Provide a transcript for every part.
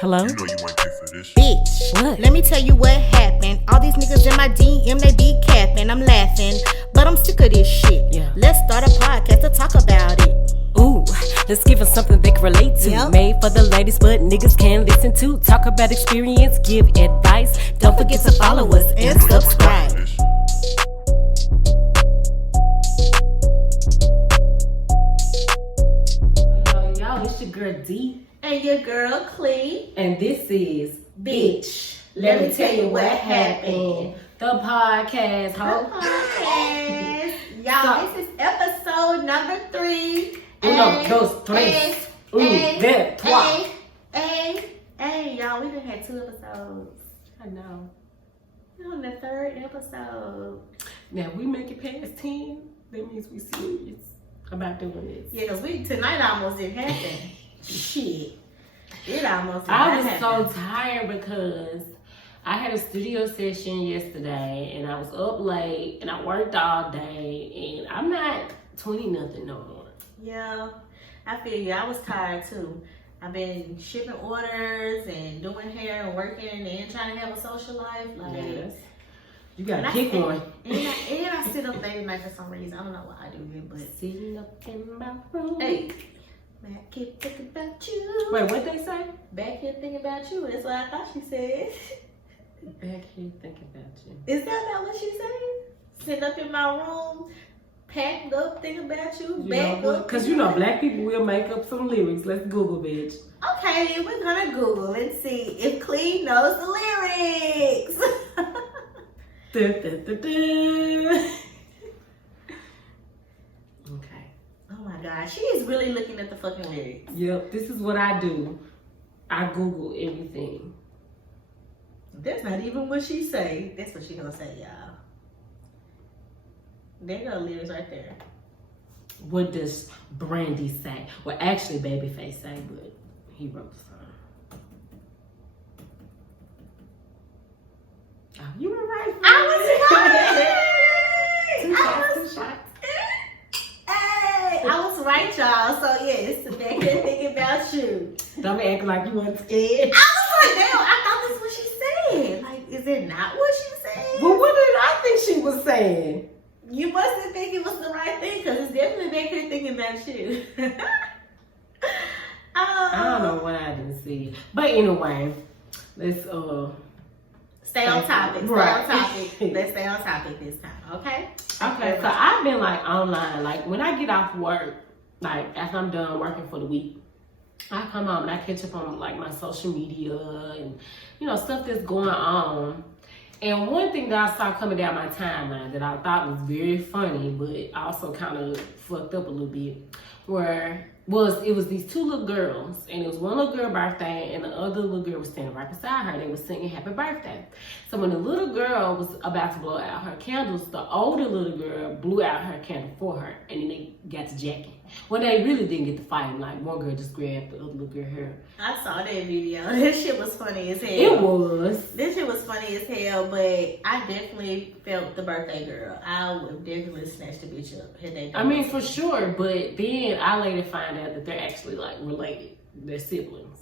Hello? You know you ain't pay for this. Bitch, What? let me tell you what happened. All these niggas in my DM, they be capping. I'm laughing, but I'm sick of this shit. Yeah. Let's start a podcast to talk about it. Ooh, let's give them something they can relate to. Yep. Made for the ladies, but niggas can listen to. Talk about experience, give advice. Don't forget to follow us and subscribe. This. Yo, it's your girl Dee, And your girl Cle. and this is Bitch, let me tell you what happened. The podcast, ho. Podcast. Y'all, this is episode number 3. Uno, dos, tres. Deux, trois. Hey, y'all, we done had 2 episodes. I know. We're on the 3rd episode. Now we make it past 10. That means we serious about doing this. Yeah, because tonight almost didn't happen. Shit. It almost did I not was happen. so tired because I had a studio session yesterday and I was up late and I worked all day and I'm not 20 nothing no more. Yeah, I feel you. I was tired too. I've been shipping orders and doing hair and working and trying to have a social life. Like, Yes. You gotta and pick I, one. And I sit up late at night for some reason. I don't know why I do it, but Sitting up in my room. hey, back here thinking about you. Wait, what they say? Back here thinking about you. That's what I thought she said. Back here thinking about you. Is that not what she said? Sitting up in my room, packed up, thinking about you, back up. Because you know black people will make up some lyrics. Let's Google, bitch. Okay, we're gonna Google and see if Cle knows the lyrics. Da, da, da, da. Okay. Oh my god, she is really looking at the fucking lyrics. Yep, this is what I do. I Google everything. That's not even what she say. That's what she gonna say, y'all. There go the lyrics right there. What does Brandy say? Well, actually, Babyface say, but he wrote the song. Oh, you were right. I was right. Two shots, I was two shots. Hey, I was right, y'all. So yes, back here thinking about you. Don't be acting like you weren't scared. I was like, damn, I thought this was what she said. Like, is it not what she said? But what did I think she was saying? You mustn't think it was the right thing, because it's definitely back here thinking about you. I don't know what I didn't see. But anyway, let's Stay on topic. Stay Right. on topic. Let's stay on topic this time, okay? Okay, so I've been like online, like when I get off work, like after I'm done working for the week, I come home and I catch up on like my social media and stuff that's going on. And one thing that I saw coming down my timeline that I thought was very funny, but also kind of fucked up a little bit, it was these 2 little girls, and it was one little girl birthday, and the other little girl was standing right beside her. They were singing happy birthday. So when the little girl was about to blow out her candles, the older little girl blew out her candle for her, and then they got to jacking. Well, they really didn't get to fighting. Like, one girl just grabbed the other little girl hair. I saw that video. That shit was funny as hell. It was. This shit was funny as hell, but I definitely felt the birthday girl. I would definitely snatch the bitch up had they done I mean, that. for sure, but then I later find out that they're actually like related. They're siblings.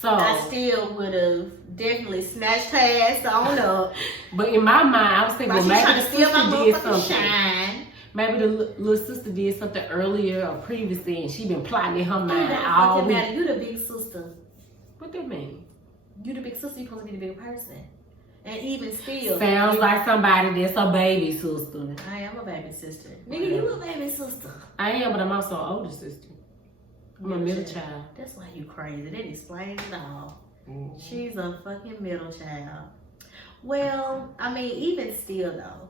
So I still would have definitely snatched her ass on up. but in my mind, I was thinking, Like, well, she maybe trying the to steal my sister did motherfucking something. shine. Maybe the little sister did something earlier or previously, and she been plotting in her It mind don't all fucking week. matter. You the big sister. What that mean? You the big sister. You supposed to be the bigger person. And even still, Sounds like somebody that's a baby sister. I am a baby sister. Nigga, you a baby sister. I am, but I'm also an older sister. I'm a middle child. That's why you crazy. That explains it all. Mm-hmm. She's a fucking middle child. Well, I mean, even still though,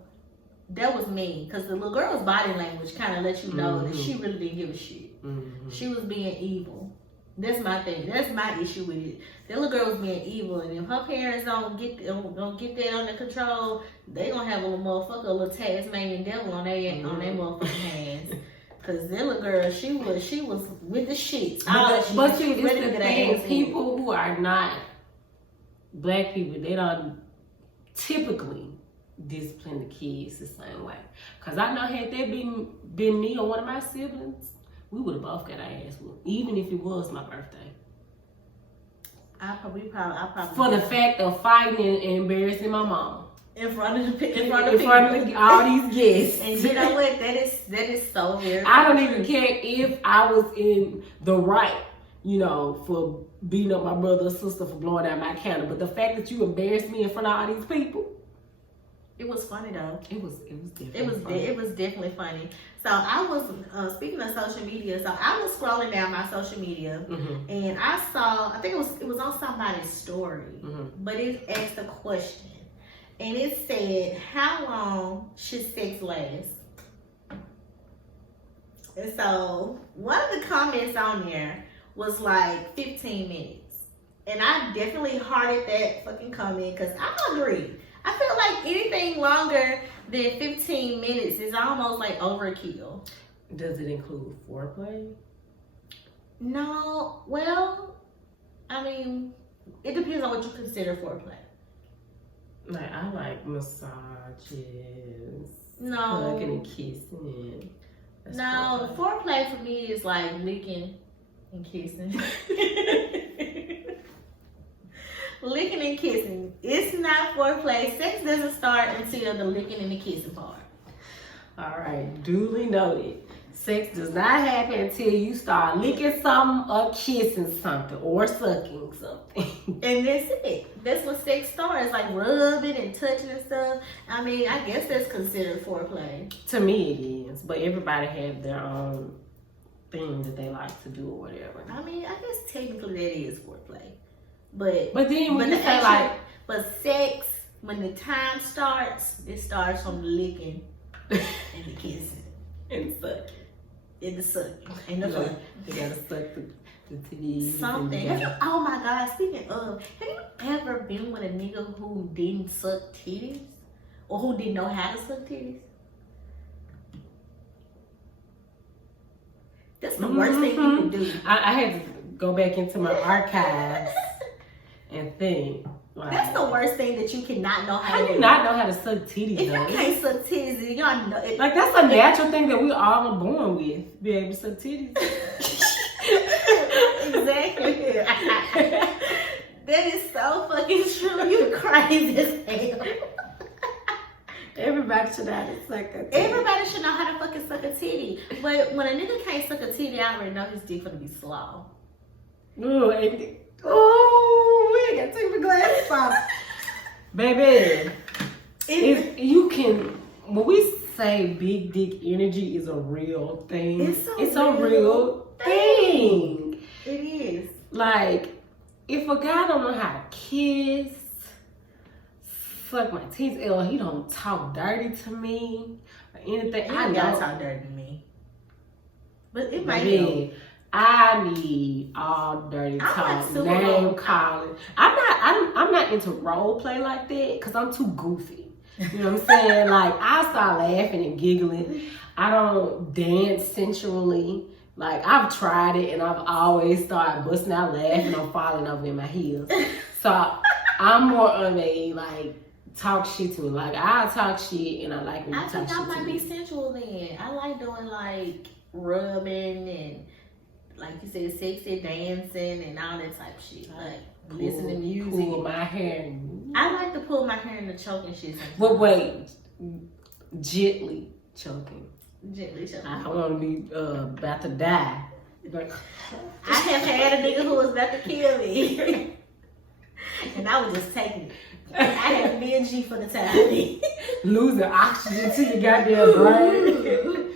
that was mean. Because the little girl's body language kind of let you know that she really didn't give a shit. Mm-hmm. She was being evil. That's my thing. That's my issue with it. That little girl was being evil, and if her parents don't get that under control, they gonna have a little motherfucker, a little Tasmanian devil on their motherfucking hands. Cause that little girl, she was with the shit. But see, was this ready is to the get her thing. ass in. People who are not black people, they don't typically discipline the kids the same way. Cause I know had that been me or one of my siblings, we would have both got our ass whooped, even if it was my birthday. I probably for the fact of fighting and embarrassing my mom in front of all these guests. And you know what? That is so weird. I don't even care if I was in the right, you know, for beating up my brother or sister for blowing out my candle. But the fact that you embarrassed me in front of all these people. It was funny though. It was definitely funny. So I was speaking of social media. So I was scrolling down my social media, and I saw. I think it was on somebody's story, but it asked a question, and it said, "How long should sex last?" And so one of the comments on there was like 15 minutes, and I definitely hearted that fucking comment because I agree. I feel like anything longer than 15 minutes is almost like overkill. Does it include foreplay? No. Well, I mean, it depends on what you consider foreplay. Like, I like massages. No. Hugging and kissing. That's foreplay for me is like licking and kissing. Licking and kissing. It's not foreplay. Sex doesn't start until the licking and the kissing part. All right, duly noted. Sex does not happen until you start licking something or kissing something or sucking something. And that's it. That's what sex starts, like rubbing and touching and stuff. I mean, I guess that's considered foreplay. To me, it is. But everybody have their own thing that they like to do or whatever. I mean, I guess technically that is foreplay. But then when you say like, but sex, when the time starts, it starts from the licking and the kissing and sucking. And the sucking and the fucking. You gotta suck the titties. Something. Oh my God! Speaking of, have you ever been with a nigga who didn't suck titties, or who didn't know how to suck titties? That's the worst thing you can do. I had to go back into my archives and think. Like, that's the worst thing that you cannot know how to do. How do you not know how to suck titties? If you can't suck titties, you don't know it. Like, that's a natural thing that we all are born with. Be able to suck titties. Exactly. That is so fucking true. You crazy as hell. Everybody should know how to suck a titty. Everybody should know how to fucking suck a titty. But when a nigga can't suck a titty, I already know his dick gonna be slow. Ooh, we ain't gotta take my glasses off. Baby, you can, when we say big dick energy is a real thing, it's a real thing. It is. Like, if a guy don't know how to kiss, suck my teeth, or he don't talk dirty to me, or anything, I gotta talk dirty to me. But it might be. I need all dirty talk, name calling. I'm not into role play like that because I'm too goofy. You know what I'm saying? Like, I start laughing and giggling. I don't dance sensually. Like, I've tried it and I've always started busting out laughing. I'm falling over in my heels. So I'm more of a like talk shit to me. Like, I talk shit and I like when you talk shit to me. I think I might be sensual then. I like doing like rubbing and, like you said, sexy dancing and all that type of shit. Like listening to music. Pull my hair. I like to pull my hair in the choking shit sometimes. But wait, gently choking. Gently choking. I want to be about to die. I have had a nigga who was about to kill me. And I was just taking it. I had me and G for the time. Losing oxygen to your goddamn brain.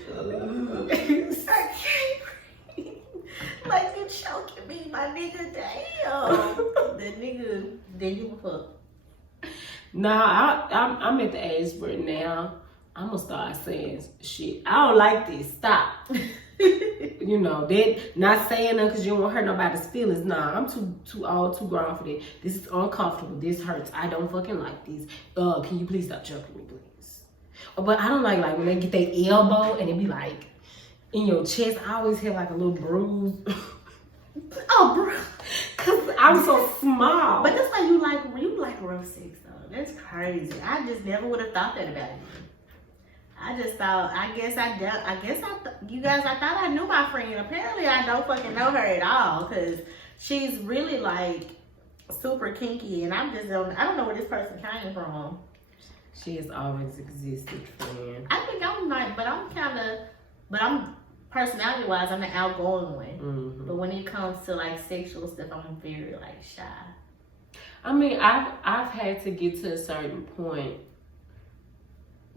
Like, you choking me, my nigga, damn. That nigga didn't give a fuck. Nah, I'm at the age where now I'm gonna start saying shit. I don't like this. Stop. You know, that not saying that because you don't want to hurt nobody's feelings. Nah, I'm too old, too grown for that. This is uncomfortable. This hurts. I don't fucking like this. Can you please stop choking me, please? But I don't like when they get their elbow and it be like in your chest. I always have like a little bruise. Oh, bro. Cause I'm so small. But that's why you like rough sex though. That's crazy. I just never would have thought that about you. I just thought, you guys, I thought I knew my friend. Apparently, I don't fucking know her at all because she's really like super kinky, and I don't know where this person came from. She has always existed, friend. I think I'm like, but I'm personality wise, I'm the outgoing one. Mm-hmm. But when it comes to like sexual stuff, I'm very like shy. I mean, I've had to get to a certain point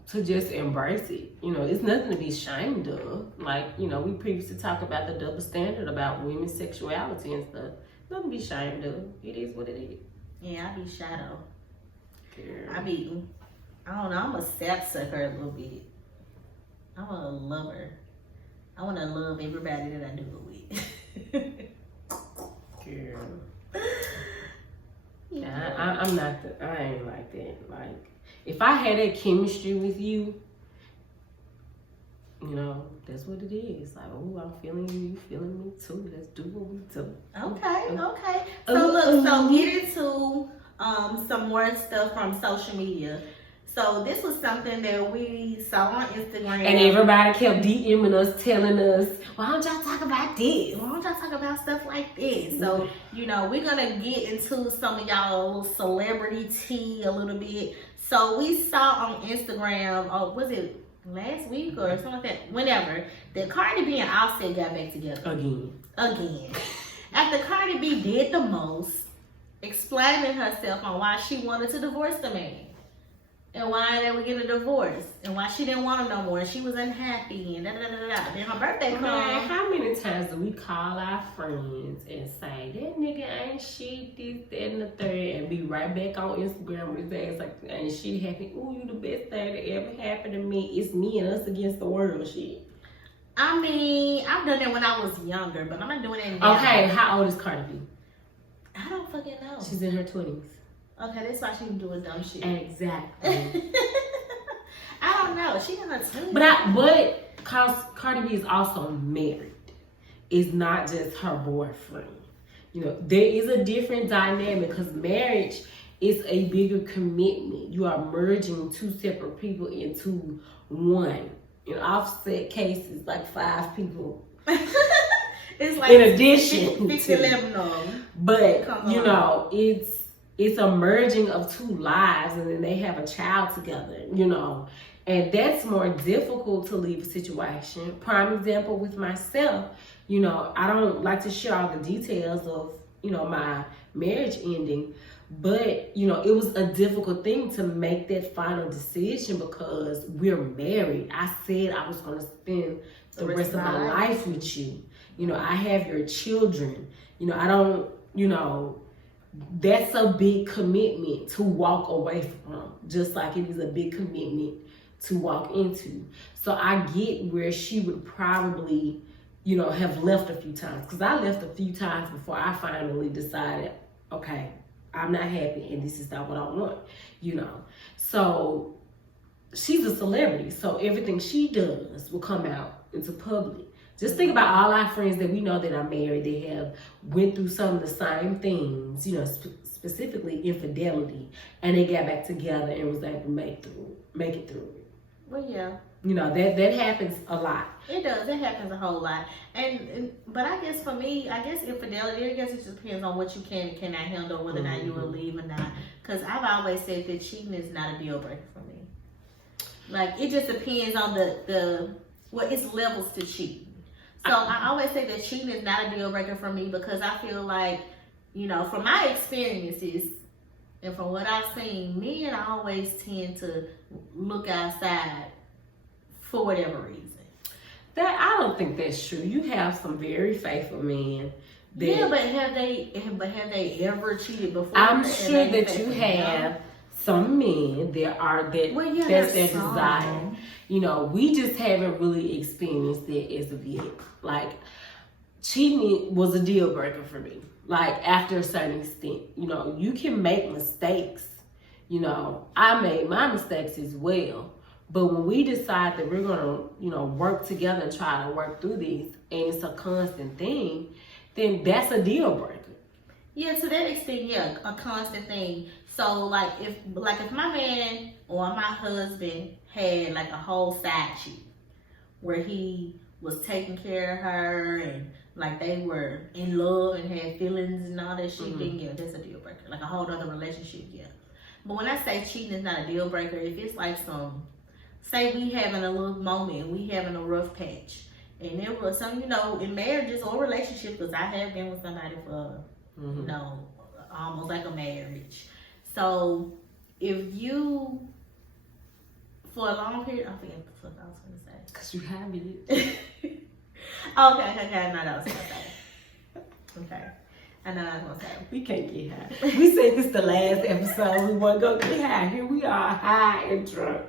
to just embrace it. You know, it's nothing to be ashamed of. Like, you know, we previously talked about the double standard about women's sexuality and stuff. Nothing to be ashamed of. It is what it is. Yeah, I be shy though. Girl. I don't know, I'm a sap sucker a little bit. I'm a lover. I want to love everybody that I do it with. Girl. Yeah, I'm not, I ain't like that. Like, if I had that chemistry with you, you know, that's what it is. Like, oh, I'm feeling you, you feeling me too. Let's do what we do. Okay. So look, so get into some more stuff from social media. So this was something that we saw on Instagram. And everybody kept DMing us, telling us, why don't y'all talk about this? Why don't y'all talk about stuff like this? So, you know, we're going to get into some of y'all celebrity tea a little bit. So we saw on Instagram, was it last week or something like that? Whenever, that Cardi B and Offset got back together. Again. After Cardi B did the most, explaining herself on why she wanted to divorce the man. And why they were getting a divorce, and why she didn't want him no more, and she was unhappy, and da da da da. Then her birthday comes. Man, how many times do we call our friends and say that nigga ain't shit, this, that, and the third, and be right back on Instagram with his ass like, ain't shit happy? Ooh, you the best thing that ever happened to me. It's me and us against the world, shit. I mean, I've done that when I was younger, but I'm not doing it now. Okay, how old is Cardi B? I don't fucking know. She's in her 20s. Okay, that's why she's doing dumb shit. Exactly. I don't know. She in her 20s. But Cardi B is also married. It's not just her boyfriend. You know, there is a different dynamic because marriage is a bigger commitment. You are merging two separate people into one. In Offset cases, like 5 people. It's like in addition, 11 of them. But you know, it's a merging of 2 lives, and then they have a child together. You know, and that's more difficult to leave a situation. Prime example with myself. You know, I don't like to share all the details of, you know, my marriage ending, but, you know, it was a difficult thing to make that final decision because we're married. I said I was going to spend the rest of my life with you. You know, I have your children. You know, I don't, you know, that's a big commitment to walk away from, just like it is a big commitment to walk into. So I get where she would probably, you know, have left a few times, because I left a few times before I finally decided, okay, I'm not happy and this is not what I want, you know. So she's a celebrity, so everything she does will come out into public. Just think about all our friends that we know that are married. They have went through some of the same things, you know, specifically infidelity, and they got back together and was able to make it through. Well, yeah. You know, that happens a lot. It does. It happens a whole lot. But I guess for me, infidelity, I guess it just depends on what you can and cannot handle, whether or not you will leave or not. Because I've always said that cheating is not a deal breaker for me. Like, it just depends on it's levels to cheating. So I always say that cheating is not a deal breaker for me because I feel like, you know, from my experiences and from what I've seen, men always tend to look outside for whatever reason. That I don't think that's true. You have some very faithful men. But have they ever cheated before? I'm sure that you have some men that's their desire. You know, we just haven't really experienced it as of yet. Like, cheating was a deal breaker for me. Like, after a certain extent, you know, you can make mistakes. You know, I made my mistakes as well. But when we decide that we're going to, you know, work together and try to work through this, and it's a constant thing, then that's a deal breaker. Yeah, to that extent, yeah, a constant thing. So like if my man or my husband had like a whole side chick where he was taking care of her and like they were in love and had feelings and all that shit, then yeah, that's a deal breaker. Like a whole other relationship, yeah. But when I say cheating is not a deal breaker, if it's like say we having a little moment, we having a rough patch, and there was some, in marriages or relationships, because I have been with somebody for, almost like a marriage. So if you, for a long period, I forget what the fuck I was going to say. Because you have it. Okay, I know that was going to say. Okay. I know I was going to say. We can't get high. We said this the last episode. We want to go get high. Here we are, high and drunk.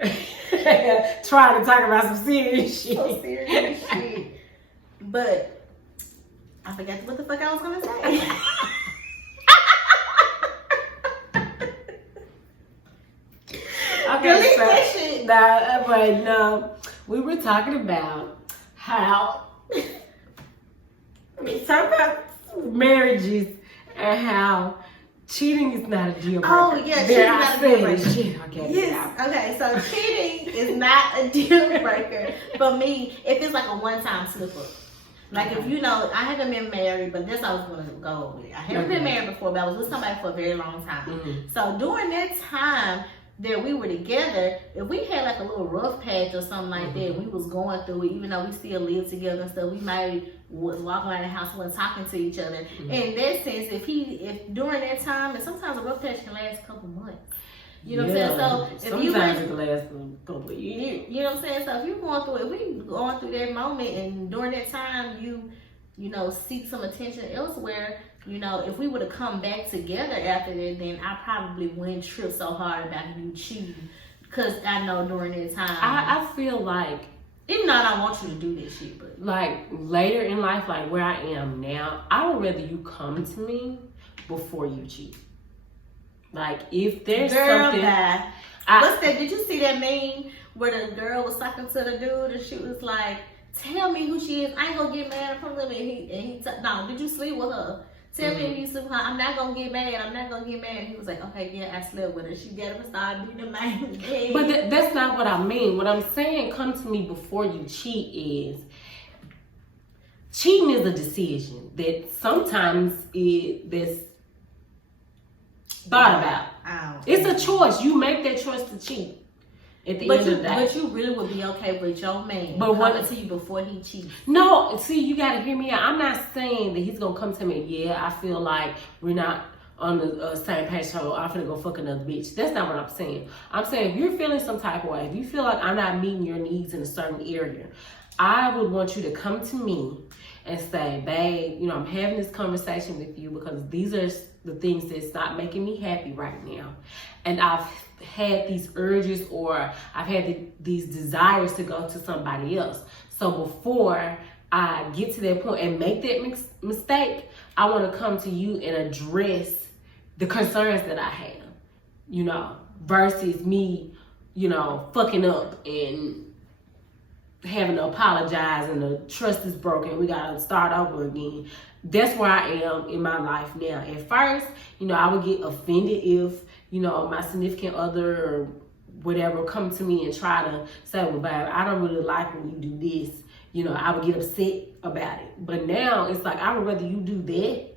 Trying to talk about some serious shit. So serious shit. But I forgot what the fuck I was going to say. Okay, no. We were talking about how we talk about marriages and how cheating is not a deal breaker. Oh yeah, cheating is not a deal breaker. Shit, okay. Yes. Okay, so cheating is not a deal breaker for me if it's like a one-time slip up. Like if I haven't been married, but this I was gonna go with. I haven't been married before, but I was with somebody for a very long time. So during that time that we were together, if we had like a little rough patch or something like that, we was going through it, even though we still live together and stuff, we might was walking around the house and talking to each other. In that sense, if during that time, and sometimes a rough patch can last a couple months. You know what I'm saying? So if sometimes it can last a couple of years. You know what I'm saying? So if we going through that moment, and during that time you seek some attention elsewhere, if we would have come back together after that, then I probably wouldn't trip so hard about you cheating. Because I know during that time. I feel like, even though I don't want you to do this shit, but like later in life, like where I am now, I would rather you come to me before you cheat. Like if there's something. What's that? Did you see that meme where the girl was talking to the dude and she was like, "Tell me who she is. I ain't gonna get mad from him." And he no, did you sleep with her? Tell me if you sleep with her. I'm not gonna get mad. I'm not gonna get mad. And he was like, "Okay, yeah, I slept with her." She got up and started beating the man. But that's not what I mean. What I'm saying, come to me before you cheat, is cheating is a decision that sometimes that's thought about. It's a choice. You make that choice to cheat. At the end of the day. But you really would be okay with your man coming to you before he cheats. No, see, you gotta hear me out. I'm not saying that he's gonna come to me. Yeah, I feel like we're not on the same page, so I'm finna go fuck another bitch. That's not what I'm saying. I'm saying if you're feeling some type of way, if you feel like I'm not meeting your needs in a certain area, I would want you to come to me and say, "Babe, I'm having this conversation with you because these are the things that's not making me happy right now. And I've had these urges, or I've had these desires to go to somebody else. So before I get to that point and make that mistake, I want to come to you and address the concerns that I have, versus me, fucking up and having to apologize and the trust is broken. We got to start over again." That's where I am in my life now. At first, I would get offended if, my significant other or whatever come to me and try to say, "Well, babe, I don't really like when you do this." I would get upset about it. But now it's like, I would rather you do that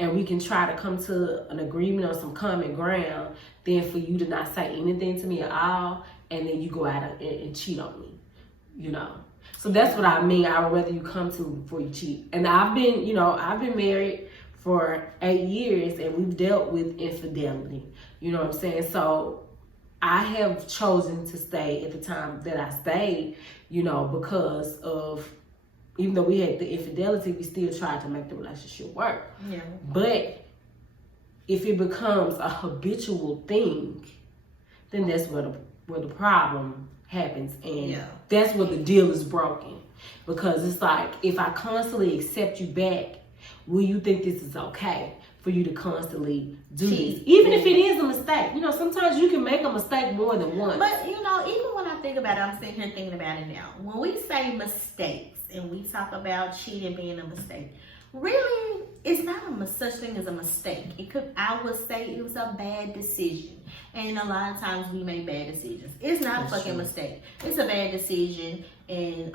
and we can try to come to an agreement or some common ground than for you to not say anything to me at all and then you go out and cheat on me, So that's what I mean. I would rather you come to me before you cheat. And I've been married for 8 years and we've dealt with infidelity. You know what I'm saying? So I have chosen to stay at the time that I stayed, because of, even though we had the infidelity, we still tried to make the relationship work. Yeah. But if it becomes a habitual thing, then that's where the problem happens, and that's where the deal is broken. Because it's like, if I constantly accept you back, will you think this is okay for you to constantly do this? Even if it is a mistake. Sometimes you can make a mistake more than once. But, even when I think about it, I'm sitting here thinking about it now. When we say mistakes and we talk about cheating being a mistake, really, it's not such thing as a mistake. I would say it was a bad decision. And a lot of times we make bad decisions. It's not a fucking mistake. It's a bad decision and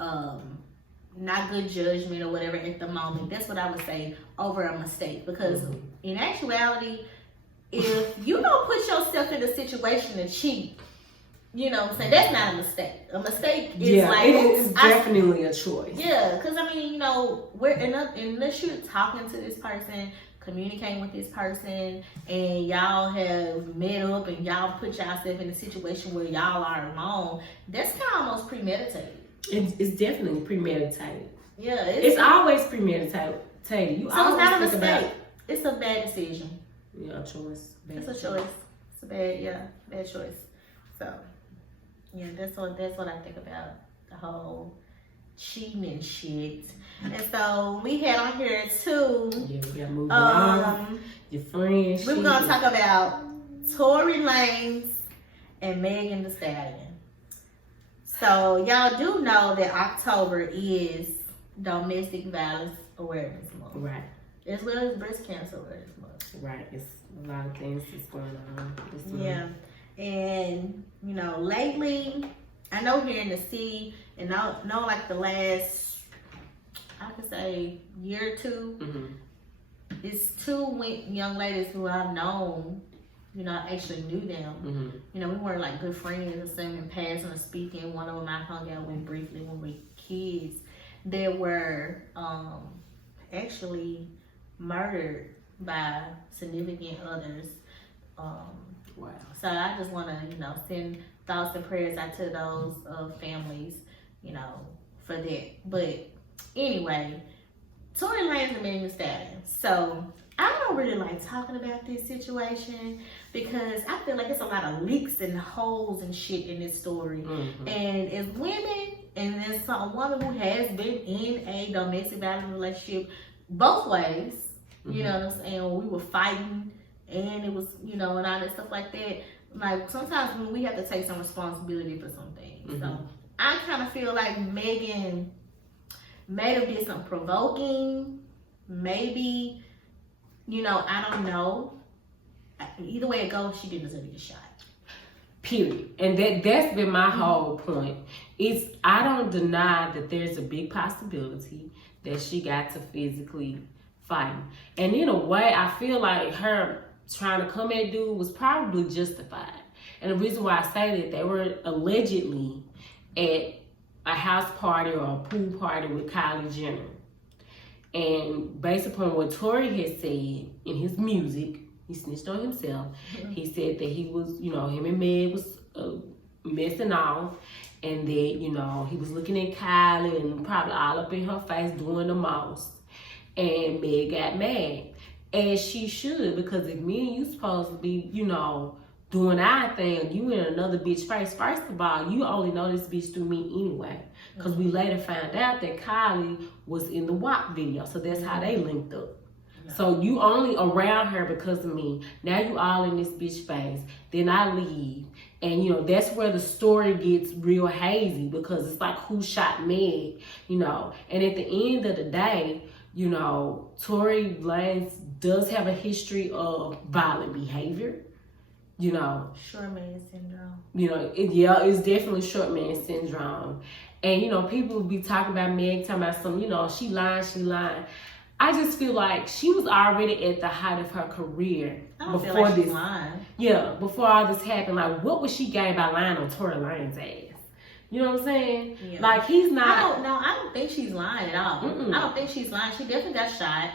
not good judgment or whatever at the moment. That's what I would say over a mistake. Because in actuality, if you don't put yourself in a situation to cheat, you know what I'm saying? That's not a mistake. A mistake is it is definitely a choice. Yeah, because I mean, you know, unless you're talking to this person, communicating with this person, and y'all have met up and y'all put yourself in a situation where y'all are alone, that's kind of almost premeditated. It's definitely premeditated. Yeah, it's always premeditated. You so always it's not a think mistake. about It's a bad decision. Yeah, a choice. It's a choice. It's a bad choice. So, yeah, that's what I think about the whole cheating and shit. And so we had on here too. Yeah, we gotta move on. Your friends. We're gonna talk about Tory Lanez and Megan Thee Stallion. So y'all do know that October is Domestic Violence Awareness Month. Right. As well as Breast Cancer Awareness Month. Right. It's a lot of things that's going on this month. Yeah. And, you know, lately, I know here in the city, and I know like the last, I could say, year or two, it's two young ladies who I've known, you know, I actually knew them. You know, we weren't like good friends or something in passing or speaking. One of them I hung out with briefly when we were kids. They were actually murdered by significant others. Wow. So I just want to, you know, send thoughts and prayers out to those families, you know, for that. But anyway, Tory Lanez and Megan Thee Stallion. So I don't really like talking about this situation because I feel like it's a lot of leaks and holes and shit in this story. And as women, and as a woman who has been in a domestic violence relationship both ways, you know what I'm saying, when we were fighting and it was, you know, and all that stuff like that. Like, sometimes when we have to take some responsibility for some things. So, I kind of feel like Megan may have did something provoking. Maybe, you know, I don't know. Either way it goes, she didn't deserve to get shot. Period. And that's been my whole point. I don't deny that there's a big possibility that she got to physically fight. And in a way, I feel like her trying to come at dude was probably justified. And the reason why I say that, they were allegedly at a house party or a pool party with Kylie Jenner. And based upon what Tory had said in his music, he snitched on himself. He said that he was, you know, him and Meg was messing off, and that, you know, he was looking at Kylie and probably all up in her face doing the most. And Meg got mad. As she should, because if me and you supposed to be, you know, doing our thing, you in another bitch face. First of all, you only know this bitch through me anyway. Because we later found out that Kylie was in the WAP video. So that's how they linked up. So you only around her because of me. Now you all in this bitch face. Then I leave. And, you know, that's where the story gets real hazy, because it's like, who shot Meg, you know. And at the end of the day, you know, Tory Lanez does have a history of violent behavior, you know. Short man syndrome. You know, it's definitely short man syndrome. And, you know, people will be talking about Meg, talking about some, you know, she lying. I just feel like she was already at the height of her career before this. Yeah, before all this happened. Like, what was she gained by lying on Tory Lanez's ass? You know what I'm saying? Yeah. Like, he's not. I don't think she's lying at all. I don't think she's lying. She definitely got shot.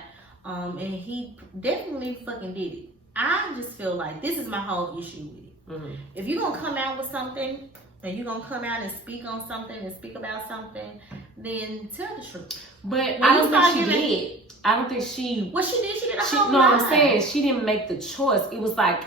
And he definitely fucking did it. I just feel like this is my whole issue with it. If you're going to come out with something, and you're going to come out and speak on something and speak about something, then tell the truth. But I don't think she did. I don't think she... What she did, she did a whole lot. No, I'm saying she didn't make the choice. It was like,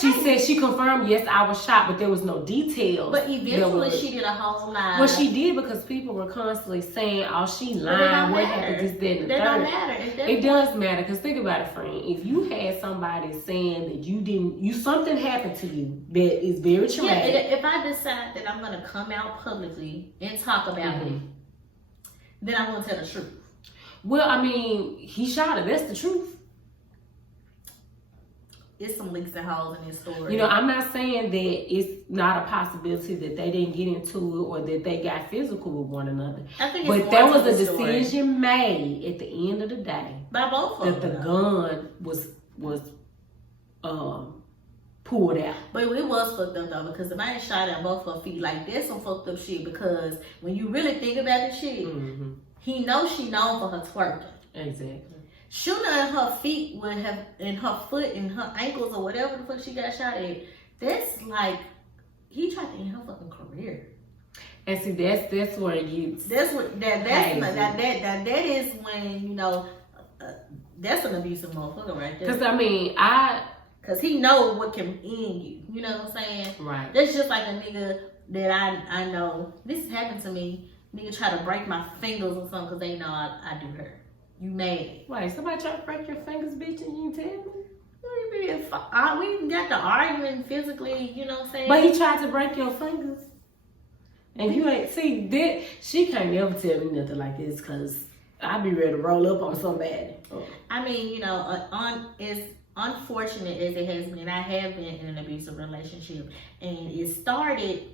she said she confirmed, yes, I was shot, but there was no details. But eventually she did a whole lot. Well, she did, because people were constantly saying, oh, she lying, what happened, this, that, and the third. That don't matter. It does matter, because think about it, friend. If you had somebody saying that something happened to you that is very traumatic. Yeah, if I decide that I'm going to come out publicly and talk about it, then I'm going to tell the truth. Well, I mean, he shot her. That's the truth. It's some leaks and holes in this story. You know, I'm not saying that it's not a possibility that they didn't get into it or that they got physical with one another. I think but there was a decision made at the end of the day by both of them that the gun was pulled out. But it was fucked up though, because the man shot at both her feet. Like, that's some fucked up shit, because when you really think about this shit, he knows she known for her twerking. Exactly. Shooting at her feet would have, in her foot and her ankles or whatever the fuck she got shot at. That's like, he tried to end her fucking career. And see, that's where it gets. That is when, you know, that's an abusive motherfucker right there. Because I mean, because he knows what can end you. You know what I'm saying? Right. That's just like a nigga that I know. This happened to me. Nigga try to break my fingers or something because they know I do her. You mad? Wait, somebody try to break your fingers, bitch, and you tell me? We even got the argument physically, you know what I'm saying? But he tried to break your fingers. And you ain't, see, that, she can't never tell me nothing like this, because I be ready to roll up on somebody. I mean, you know, as unfortunate as it has been, I have been in an abusive relationship. And it started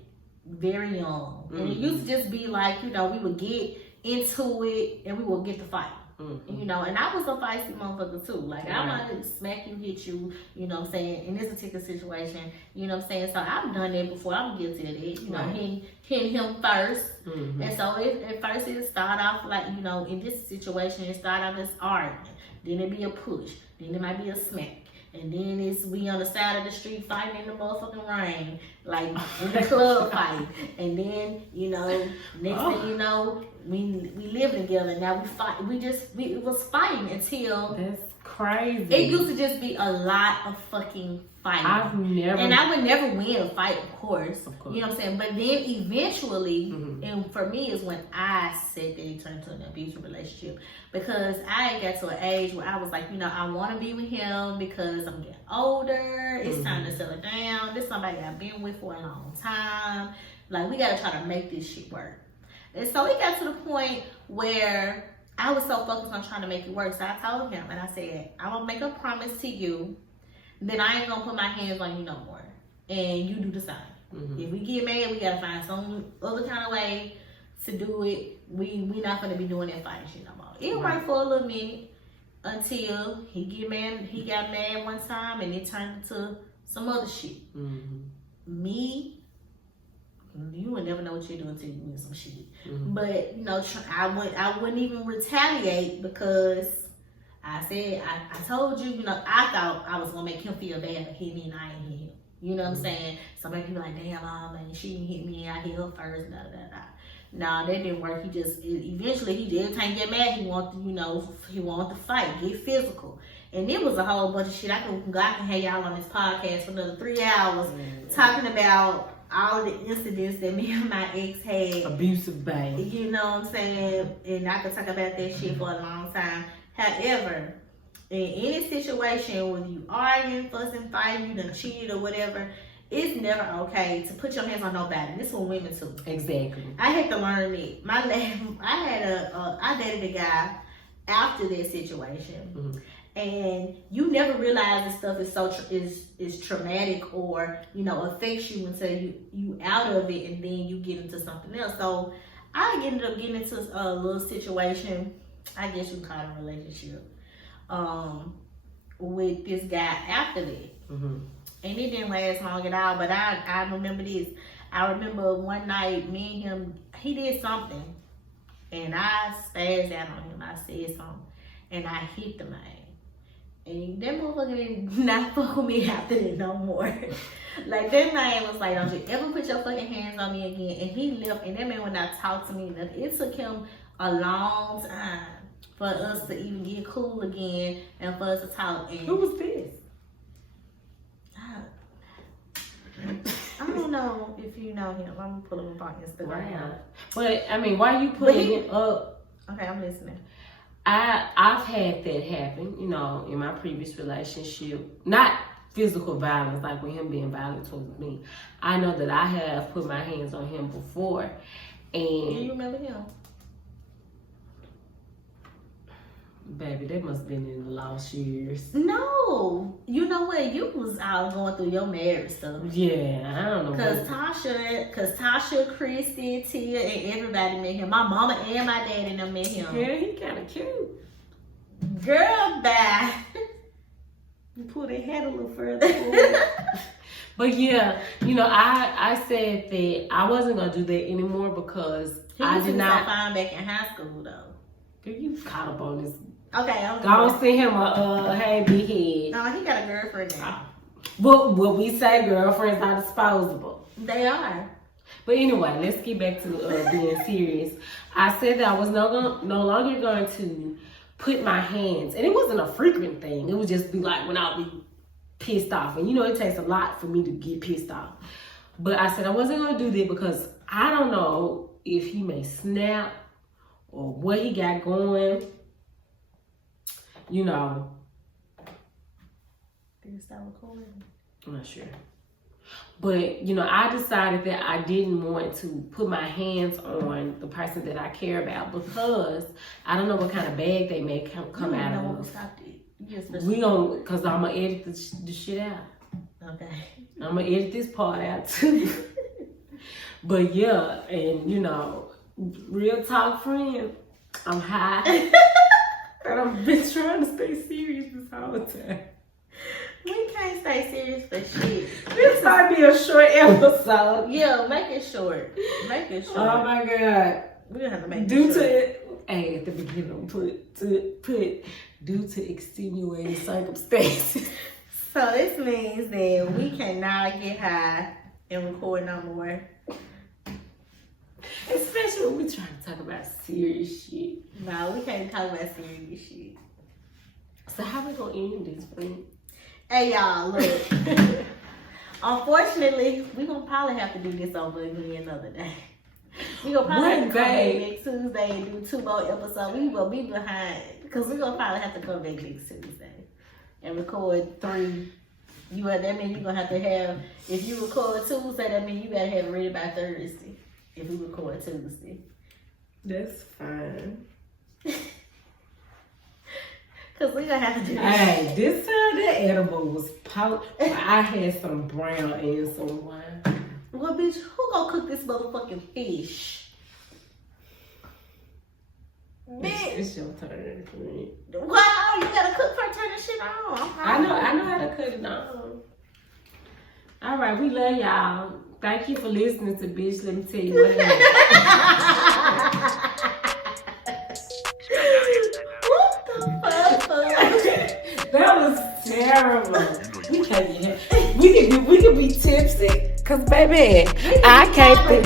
very young. And it used to just be like, you know, we would get into it and we would get to fight. You know, and I was a feisty motherfucker too. Like, I might smack you, hit you, you know what I'm saying, in this particular situation, you know what I'm saying? So I've done that before. I'm guilty of that, you know, hitting him first. And so at first it started off like, you know, in this situation, it started off as argument. Then it be a push. Then it might be a smack. And then we on the side of the street fighting in the motherfucking rain, like in the club fight. And then, you know, next thing you know, we live together. Now we fight. It was fighting until. That's crazy. It used to just be a lot of fucking fighting. And I would never win a fight, of course. You know what I'm saying? But then eventually, and for me is when I said that it turned into an abusive relationship. Because I got to an age where I was like, you know, I want to be with him because I'm getting older. It's time to settle down. This is somebody I've been with for a long time. Like, we got to try to make this shit work. And so it got to the point where I was so focused on trying to make it work. So I told him, and I said, I'm going to make a promise to you that I ain't going to put my hands on you no more. And you do the same. If we get mad, we got to find some other kind of way to do it. We not going to be doing that fighting shit no more. It worked for a little minute until he got mad one time and it turned into some other shit. Me, you would never know what you're doing until you do some shit. But, you know, I wouldn't even retaliate because I said, I told you, you know, I thought I was going to make him feel bad for hitting me and I ain't hit him. You know what I'm saying? So many people like, damn, man, she didn't hit me, I hit her first, da da da. No, that didn't work. Eventually, every time he get mad, he wanted to fight, get physical. And it was a whole bunch of shit. I can have y'all on this podcast for another 3 hours talking about all the incidents that me and my ex had. Abusive bang. You know what I'm saying? And I could talk about that shit for a long time. However, in any situation when you arguing, fussing, fighting, you done cheated or whatever, it's never okay to put your hands on nobody. This for women too. Exactly. I had to learn it. I dated a guy after that situation, and you never realize this stuff is traumatic or, you know, affects you until you out of it, and then you get into something else. So I ended up getting into a little situation. I guess you call it a relationship with this guy after that. And it didn't last long at all, but I remember this. I remember one night, me and him, he did something, and I spazzed out on him. I said something, and I hit the man. And that motherfucker did not fuck with me after that no more. Like, that man was like, don't you ever put your fucking hands on me again. And he left, and that man would not talk to me enough. It took him a long time for us to even get cool again and for us to talk. And who was this? I don't know if you know him. I'm gonna pull him up on Instagram. Wow. But I mean, why you putting it up? Okay, I'm listening. I've had that happen, you know, in my previous relationship. Not physical violence, like with him being violent towards me. I know that I have put my hands on him before. And do you remember him? Baby, that must have been in the lost years. No, you know what? You was out going through your marriage stuff. Yeah, I don't know. Cause Tasha, Christy, Tia, and everybody met him. My mama and my daddy and them met him. Yeah, he kind of cute. Girl, bye. You pull that head a little further forward. But yeah, you know, I said that I wasn't gonna do that anymore because I did not. Fine back in high school though. Girl, you caught up on this. Okay, I'm gonna send him a hey big head. No, he got a girlfriend now. But what we say, girlfriends are disposable. They are. But anyway, let's get back to being serious. I said that I was no longer going to put my hands, and it wasn't a frequent thing. It would just be like when I'll be pissed off, and you know it takes a lot for me to get pissed off. But I said I wasn't going to do that because I don't know if he may snap or what he got going. You know. Did you stop recording? I'm not sure. But, you know, I decided that I didn't want to put my hands on the person that I care about because I don't know what kind of bag they may come out of. We don't, because I'm going to edit the shit out. Okay. I'm going to edit this part out too. But yeah, and you know, real talk friend, I'm high. And I've been trying to stay serious this whole time. We can't stay serious for shit. This might be a short episode. Yeah, make it short. Make it short. Oh my God. We're gonna have to make Due it short. to it, hey, at the beginning, put due to extenuating circumstances. So this means that we cannot get high and record no more. Especially when we trying to talk about serious shit. No, we can't talk about serious shit. So how we gonna end this, friend? Hey y'all, look. Unfortunately, we gonna probably have to do this over again another day. We gonna probably have to come back next Tuesday and do 2 more episodes. We will be behind because we gonna probably have to come back next Tuesday and record 3. That means you gonna have to have, if you record Tuesday, that means you gotta have it ready by Thursday. If we record Tuesday. That's fine. Cause we gonna have to do this. Hey, this time that edible was I had some brown and some wine. Well, bitch, who gonna cook this motherfucking fish? Bitch, it's your turn. wow, you gotta cook for turn this shit on. I know how to cut it on. All right, we love y'all. Thank you for listening to Bitch. Let me tell you what happened. What the fuck? That was terrible. We can be tipsy, cause baby, I can't think.